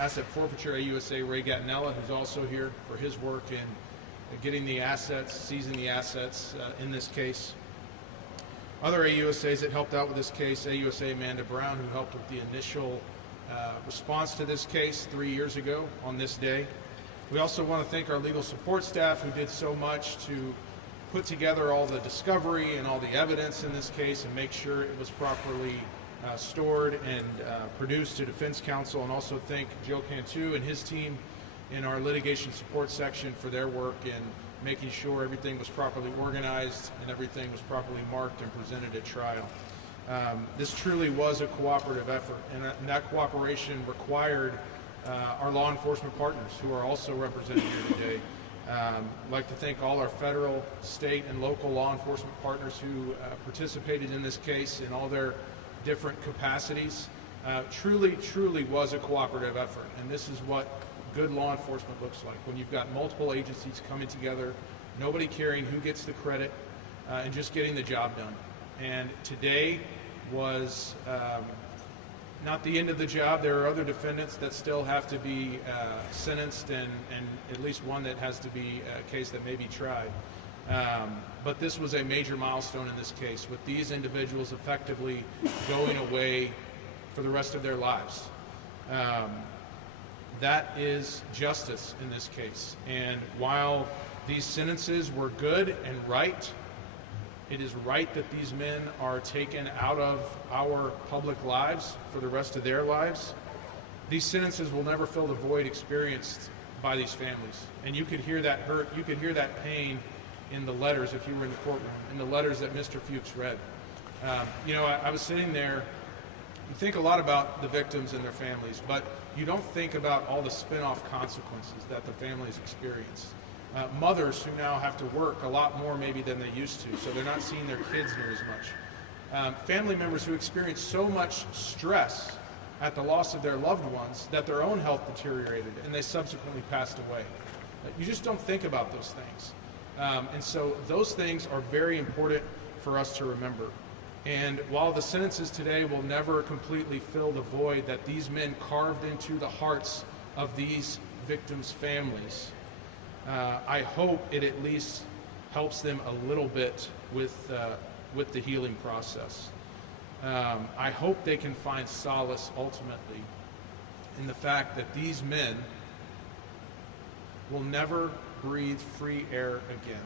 Asset Forfeiture AUSA Ray Gattinella, who's also here for his work in getting the assets, seizing the assets in this case. Other AUSAs that helped out with this case, AUSA Amanda Brown, who helped with the initial response to this case 3 years ago on this day. We also want to thank our legal support staff who did so much to put together all the discovery and all the evidence in this case and make sure it was properly stored and produced to defense counsel, and also thank Joe Cantu and his team in our litigation support section for their work in making sure everything was properly organized and everything was properly marked and presented at trial. This truly was a cooperative effort, and that cooperation required our law enforcement partners who are also represented here today. I'd like to thank all our federal, state, and local law enforcement partners who participated in this case in all their different capacities. Truly was a cooperative effort, and this is what good law enforcement looks like, when you've got multiple agencies coming together, nobody caring who gets the credit, and just getting the job done. And today was not the end of the job. There are other defendants that still have to be sentenced, and at least one that has to be a case that may be tried. But this was a major milestone in this case, with these individuals effectively going away for the rest of their lives. That is justice in this case. And while these sentences were good and right, it is right that these men are taken out of our public lives for the rest of their lives. These sentences will never fill the void experienced by these families. And you could hear that hurt, you could hear that pain in the letters, if you were in the courtroom, in the letters that Mr. Fuchs read. You know, I was sitting there. You think a lot about the victims and their families, but you don't think about all the spin-off consequences that the families experience. Mothers who now have to work a lot more maybe than they used to, so they're not seeing their kids near as much. Family members who experience so much stress at the loss of their loved ones that their own health deteriorated and they subsequently passed away. You just don't think about those things. And so those things are very important for us to remember. And while the sentences today will never completely fill the void that these men carved into the hearts of these victims' families, I hope it at least helps them a little bit with the healing process. I hope they can find solace ultimately in the fact that these men will never breathe free air again.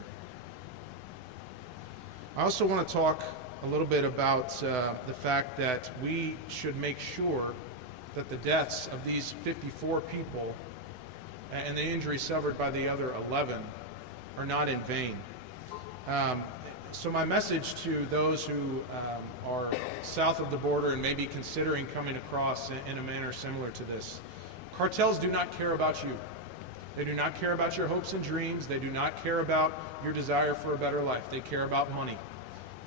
I also want to talk a little bit about the fact that we should make sure that the deaths of these 54 people and the injuries suffered by the other 11 are not in vain. So my message to those who are south of the border and may be considering coming across in a manner similar to this: cartels do not care about you. They do not care about your hopes and dreams. They do not care about your desire for a better life. They care about money,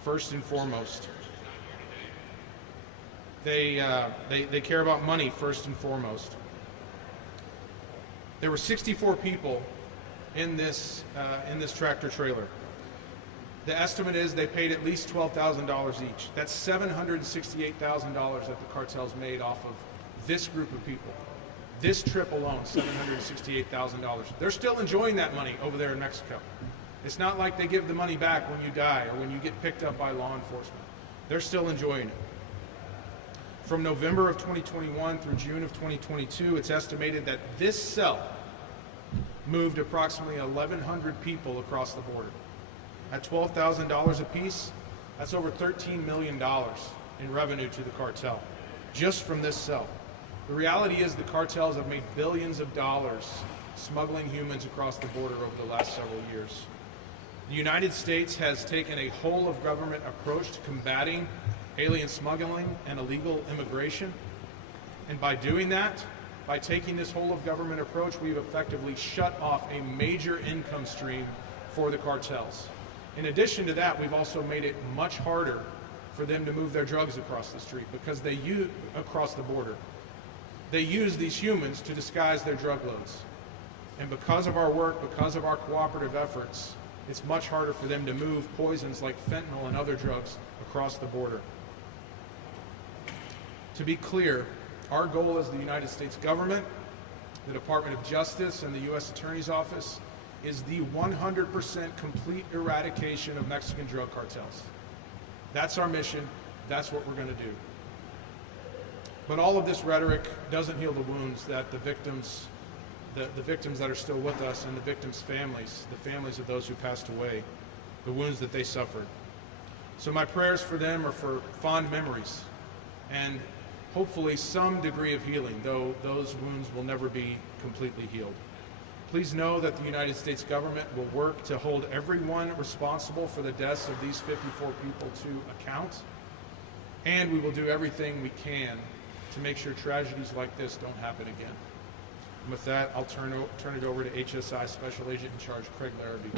first and foremost. They care about money first and foremost. There were 64 people in this tractor trailer. The estimate is they paid at least $12,000 each. That's $768,000 that the cartels made off of this group of people. This trip alone, $768,000. They're still enjoying that money over there in Mexico. It's not like they give the money back when you die or when you get picked up by law enforcement. They're still enjoying it. From November of 2021 through June of 2022, it's estimated that this cell moved approximately 1,100 people across the border. At $12,000 apiece, that's over $13 million in revenue to the cartel, just from this cell. The reality is the cartels have made billions of dollars smuggling humans across the border over the last several years. The United States has taken a whole-of-government approach to combating alien smuggling and illegal immigration. And by doing that, by taking this whole-of-government approach, we've effectively shut off a major income stream for the cartels. In addition to that, we've also made it much harder for them to move their drugs across the street because they use across the border. They use these humans to disguise their drug loads. And because of our work, because of our cooperative efforts, it's much harder for them to move poisons like fentanyl and other drugs across the border. To be clear, our goal as the United States government the Department of Justice and the U.S. Attorney's Office is the 100% complete eradication of Mexican drug cartels. That's our mission. That's what we're going to do. But all of this rhetoric doesn't heal the wounds that the victims that are still with us, and the victims' families, the families of those who passed away, the wounds that they suffered. So my prayers for them are for fond memories and hopefully some degree of healing, though those wounds will never be completely healed. Please know that the United States government will work to hold everyone responsible for the deaths of these 54 people to account, and we will do everything we can to make sure tragedies like this don't happen again. And with that, I'll turn it over to HSI Special Agent in Charge, Craig Larby.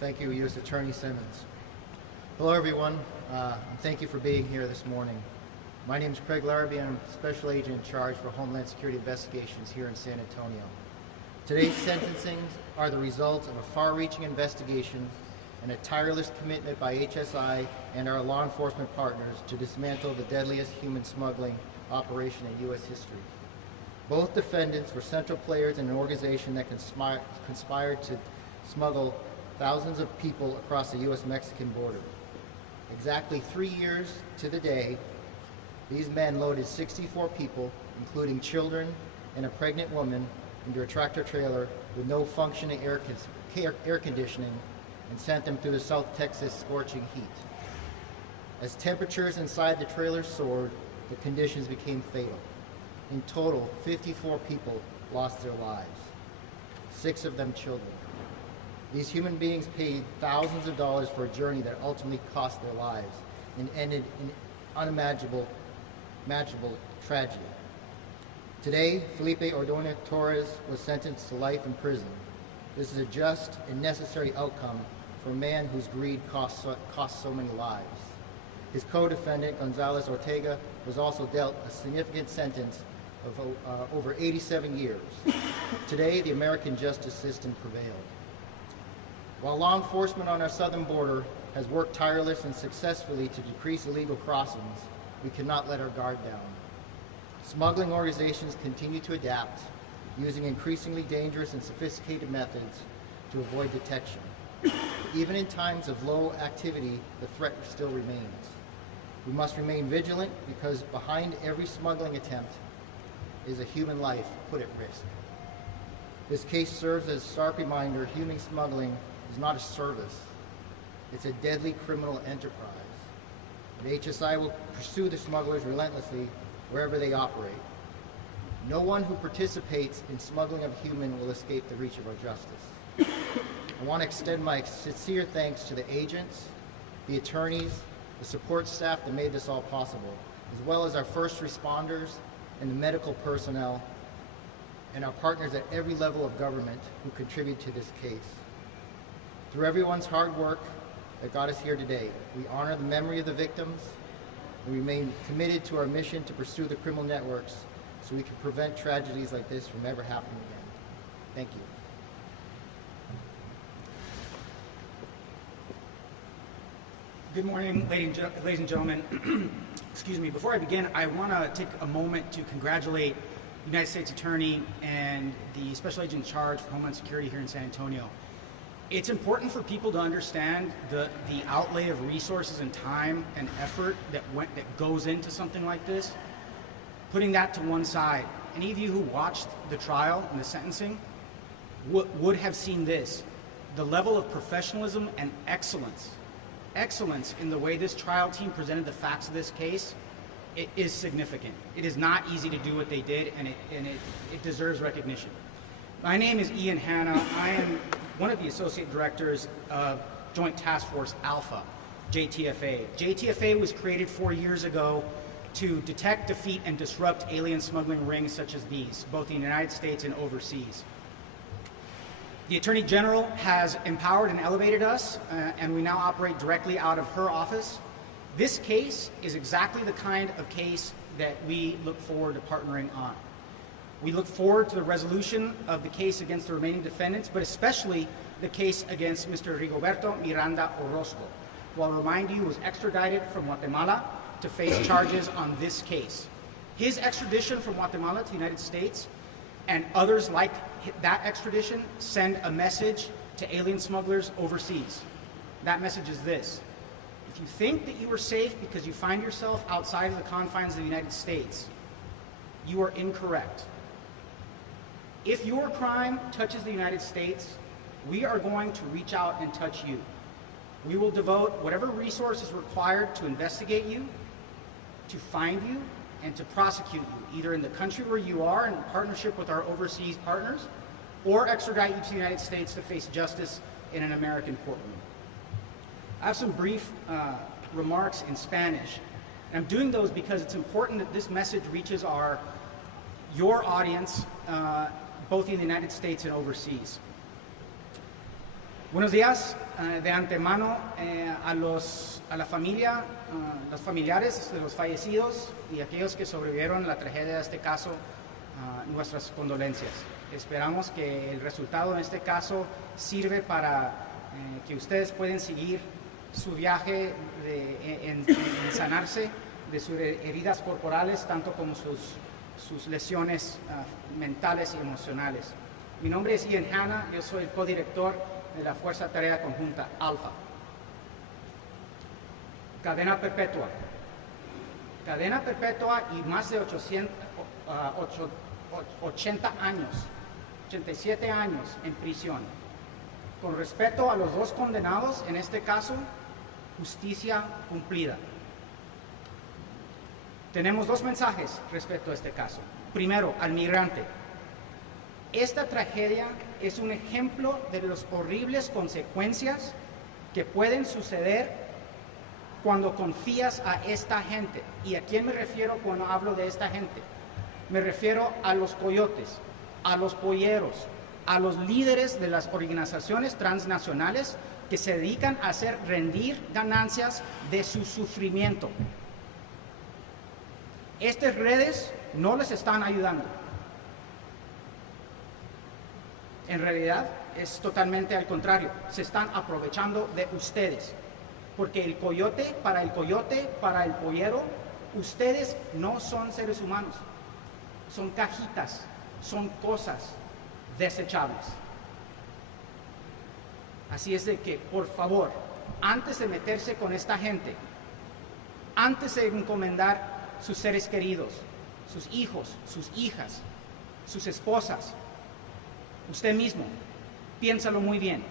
Thank you, U.S. Attorney Simmons. Hello, everyone. Thank you for being here this morning. My name is Craig Larby, and I'm Special Agent in Charge for Homeland Security Investigations here in San Antonio. Today's sentencings are the result of a far-reaching investigation and a tireless commitment by HSI and our law enforcement partners to dismantle the deadliest human smuggling operation in U.S. history. Both defendants were central players in an organization that conspired to smuggle thousands of people across the U.S.-Mexican border. Exactly 3 years to the day, these men loaded 64 people, including children and a pregnant woman, into a tractor trailer with no functioning air conditioning and sent them through the South Texas scorching heat. As temperatures inside the trailer soared, the conditions became fatal. In total, 54 people lost their lives, 6 of them children. These human beings paid thousands of dollars for a journey that ultimately cost their lives and ended in unimaginable tragedy. Today, Felipe Orduna-Torres was sentenced to life in prison. This is a just and necessary outcome for a man whose greed cost so many lives. His co-defendant, Gonzales-Ortega, was also dealt a significant sentence of over 87 years. Today, the American justice system prevailed. While law enforcement on our southern border has worked tirelessly and successfully to decrease illegal crossings, we cannot let our guard down. Smuggling organizations continue to adapt, using increasingly dangerous and sophisticated methods to avoid detection. Even in times of low activity, the threat still remains. We must remain vigilant because behind every smuggling attempt is a human life put at risk. This case serves as a stark reminder human smuggling is not a service. It's a deadly criminal enterprise. And HSI will pursue the smugglers relentlessly wherever they operate. No one who participates in smuggling of human will escape the reach of our justice. I want to extend my sincere thanks to the agents, the attorneys, the support staff that made this all possible, as well as our first responders and the medical personnel and our partners at every level of government who contribute to this case. Through everyone's hard work that got us here today, we honor the memory of the victims and remain committed to our mission to pursue the criminal networks so we can prevent tragedies like this from ever happening again. Thank you. Good morning, ladies and gentlemen. Excuse me. Before I begin, I want to take a moment to congratulate the United States Attorney and the Special Agent in Charge for Homeland Security here in San Antonio. It's important for people to understand the outlay of resources and time and effort that goes into something like this. Putting that to one side, any of you who watched the trial and the sentencing would have seen this. The level of professionalism and excellence in the way this trial team presented the facts of this case, it is significant. It is not easy to do what they did, and it deserves recognition. My name is Ian Hanna. I am one of the associate directors of Joint Task Force Alpha, JTFA. JTFA was created 4 years ago to detect, defeat, and disrupt alien smuggling rings such as these, both in the United States and overseas. The Attorney General has empowered and elevated us, and we now operate directly out of her office. This case is exactly the kind of case that we look forward to partnering on. We look forward to the resolution of the case against the remaining defendants, but especially the case against Mr. Rigoberto Miranda Orozco, who I'll remind you was extradited from Guatemala to face charges on this case. His extradition from Guatemala to the United States and others like that extradition send a message to alien smugglers overseas. That message is this: if you think that you are safe because you find yourself outside of the confines of the United States, you are incorrect. If your crime touches the United States, we are going to reach out and touch you. We will devote whatever resources required to investigate you, to find you, and to prosecute you, either in the country where you are in partnership with our overseas partners, or extradite you to the United States to face justice in an American courtroom. I have some brief remarks in Spanish, and I'm doing those because it's important that this message reaches your audience, both in the United States and overseas. Buenos días de antemano a la familia, los familiares de los fallecidos y aquellos que sobrevivieron a la tragedia de este caso, nuestras condolencias. Esperamos que el resultado en este caso sirve para que ustedes puedan seguir su viaje en sanarse de sus heridas corporales, tanto como sus lesiones mentales y emocionales. Mi nombre es Ian Hanna, yo soy el codirector de la Fuerza Tarea Conjunta Alfa. Cadena perpetua. Cadena perpetua y más de 80 años, 87 años en prisión. Con respecto a los dos condenados, en este caso, justicia cumplida. Tenemos dos mensajes respecto a este caso. Primero, al migrante. Esta tragedia es un ejemplo de las horribles consecuencias que pueden suceder cuando confías a esta gente. ¿Y a quién me refiero cuando hablo de esta gente? Me refiero a los coyotes, a los polleros, a los líderes de las organizaciones transnacionales que se dedican a hacer rendir ganancias de su sufrimiento. Estas redes no les están ayudando. En realidad es totalmente al contrario, se están aprovechando de ustedes. Porque el coyote, para el pollero, ustedes no son seres humanos, son cajitas, son cosas desechables. Así es de que, por favor, antes de meterse con esta gente, antes de encomendar sus seres queridos, sus hijos, sus hijas, sus esposas, usted mismo, piénsalo muy bien,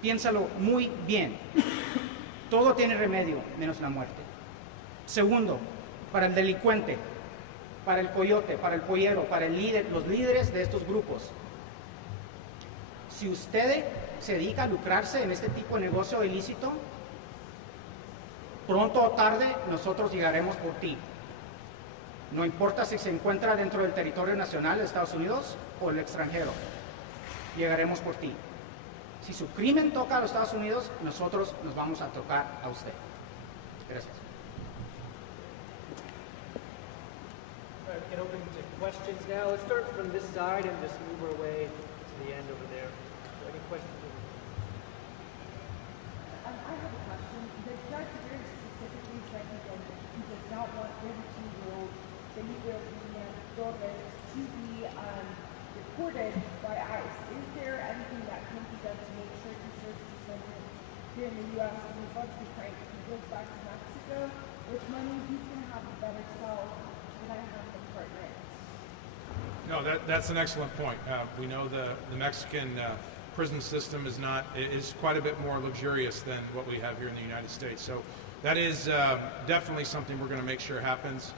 piénsalo muy bien. Todo tiene remedio, menos la muerte. Segundo, para el delincuente, para el coyote, para el pollero, para los líderes de estos grupos. Si usted se dedica a lucrarse en este tipo de negocio ilícito, pronto o tarde nosotros llegaremos por ti. No importa si se encuentra dentro del territorio nacional de Estados Unidos o el extranjero, llegaremos por ti. Si su crimen toca a los Estados Unidos, nosotros nos vamos a tocar a usted. Gracias. All right, we can open to questions now. Let's start from this side and just move our way to the end over there. Any questions? I have a question. The judge very specifically said that he does not want 32-year-old Felipe Orduna-Torres to be deported by ICE. Is there anything that can be done to make sure he serves his sentence here in the U.S. and he's left to Frank? He goes back to Mexico with money. He's going to have a better self than I have the partner. No, that's an excellent point. We know the Mexican prison system is quite a bit more luxurious than what we have here in the United States. So that is definitely something we're going to make sure happens.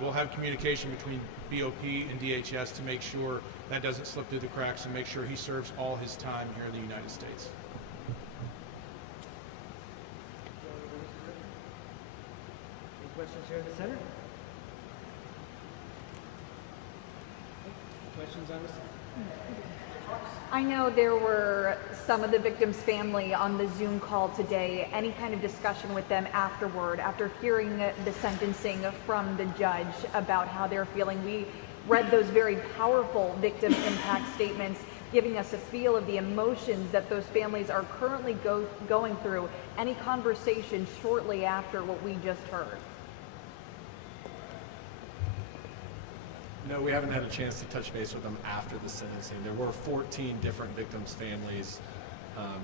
We'll have communication between BOP and DHS to make sure that doesn't slip through the cracks and make sure he serves all his time here in the United States. Any questions here in the center? Questions on this? I know there were some of the victims' family on the Zoom call today. Any kind of discussion with them afterward, after hearing the sentencing from the judge about how they're feeling? We read those very powerful victim impact statements, giving us a feel of the emotions that those families are currently going through. Any conversation shortly after what we just heard? No, we haven't had a chance to touch base with them after the sentencing. There were 14 different victims' families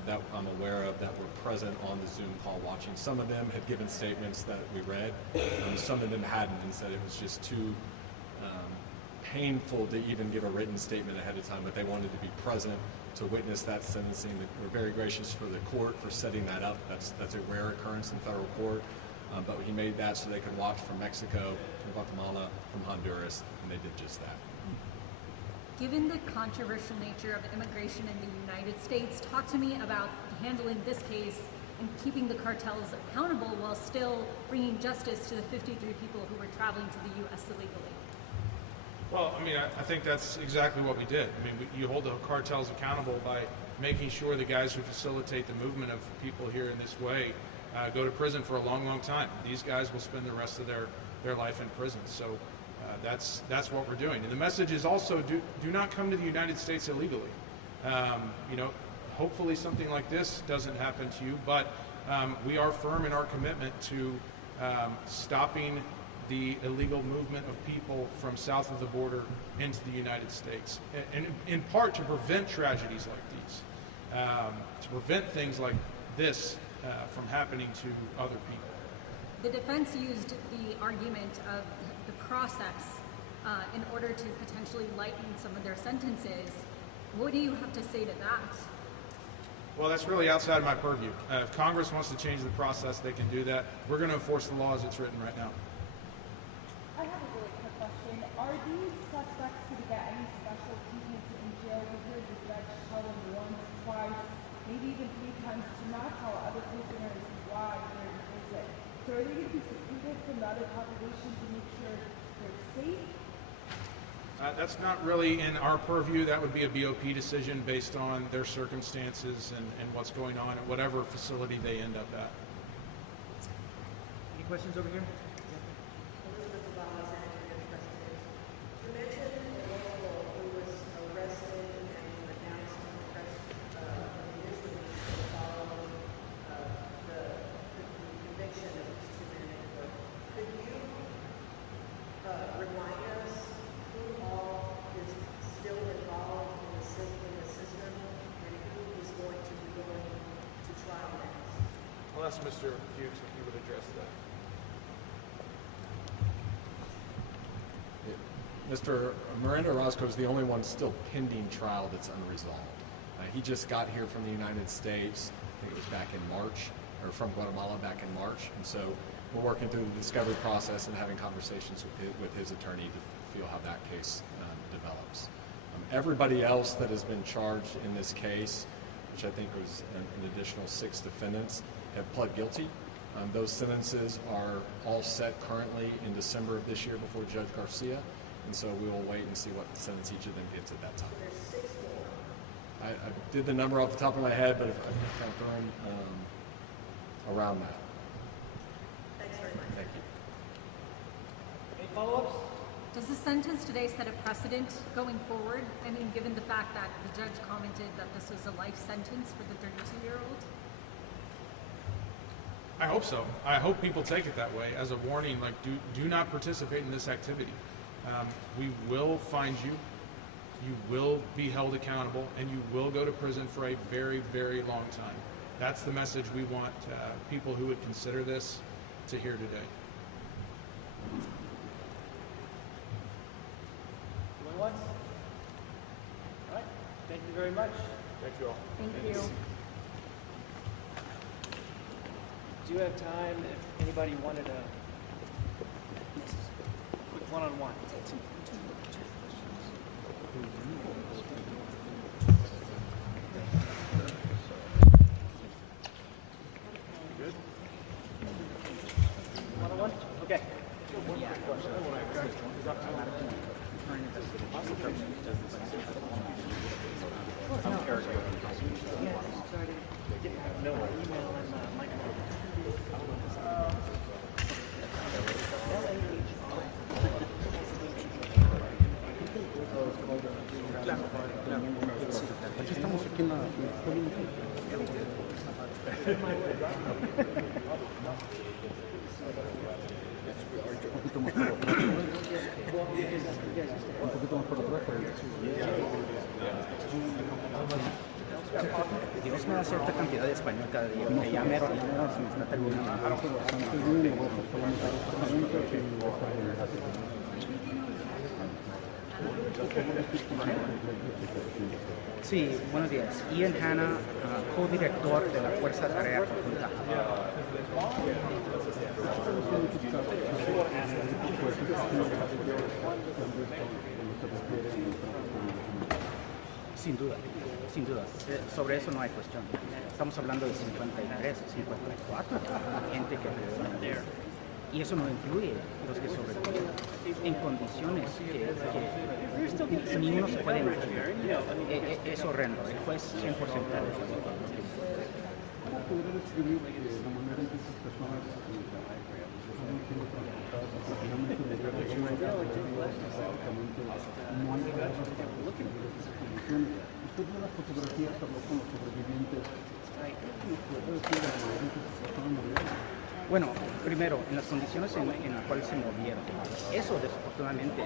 that I'm aware of that were present on the Zoom call watching. Some of them had given statements that we read. Some of them hadn't and said it was just too painful to even give a written statement ahead of time, but they wanted to be present to witness that sentencing. We're very gracious for the court for setting that up. That's a rare occurrence in federal court, but he made that so they could watch from Mexico, from Guatemala, from Honduras, and they did just that. Given the controversial nature of immigration in the United States, talk to me about handling this case and keeping the cartels accountable while still bringing justice to the 53 people who were traveling to the U.S. illegally. Well, I mean, I think that's exactly what we did. I mean, you hold the cartels accountable by making sure the guys who facilitate the movement of people here in this way go to prison for a long, long time. These guys will spend the rest of their life in prison. So that's what we're doing. And the message is also do not come to the United States illegally. You know, hopefully something like this doesn't happen to you, but we are firm in our commitment to stopping the illegal movement of people from south of the border into the United States, and in part to prevent tragedies like these, to prevent things like this from happening to other people. The defense used the argument of the process in order to potentially lighten some of their sentences. What do you have to say to that? Well, that's really outside my purview. If Congress wants to change the process, they can do that. We're going to enforce the law as it's written right now. I have a really quick question. Are these suspects going to get any special treatment in jail? We heard the judge tell them once, twice, maybe even 3 times to not tell other prisoners why they're in prison. So are they going to be secluded from the other population to make sure they're safe? That's not really in our purview. That would be a BOP decision based on their circumstances and what's going on at whatever facility they end up at. Any questions over here? I'll ask Mr. Fuchs if he would address that. Mr. Miranda Orozco is the only one still pending trial that's unresolved. He just got here from the United States, I think it was back in March, or from Guatemala back in March, and so we're working through the discovery process and having conversations with his attorney to feel how that case develops. Everybody else that has been charged in this case, which I think was an additional 6 defendants, have pled guilty. Those sentences are all set currently in December of this year before Judge Garcia, and so we will wait and see what sentence each of them gets at that time. So there's 6 more. I did the number off the top of my head, but if I can count them around that. Thanks very much. Thank you. Any follow-ups? Does the sentence today set a precedent going forward? I mean, given the fact that the judge commented that this was a life sentence for the 32-year-old? I hope so. I hope people take it that way as a warning, like do not participate in this activity. We will find you, you will be held accountable, and you will go to prison for a very, very long time. That's the message we want people who would consider this to hear today. Going once? All right. Thank you very much. Thank you all. Thank you. Do you have time if anybody wanted a quick one-on-one? Good? One-on-one? Okay. Dios me da cierta cantidad de español cada día, que ya mero se me está terminando. Sí, buenos días. Ian Hanna, co-director de la Fuerza de Tarea Conjunta. Sin duda, sin duda. Sobre eso no hay cuestión. Estamos hablando de 53, 54 gente que y eso no incluye los que sobreviven en condiciones que ni uno se puede imaginar. Es horrendo. El juez 100% Bueno, primero, en las condiciones en las cuales se movieron. Eso desafortunadamente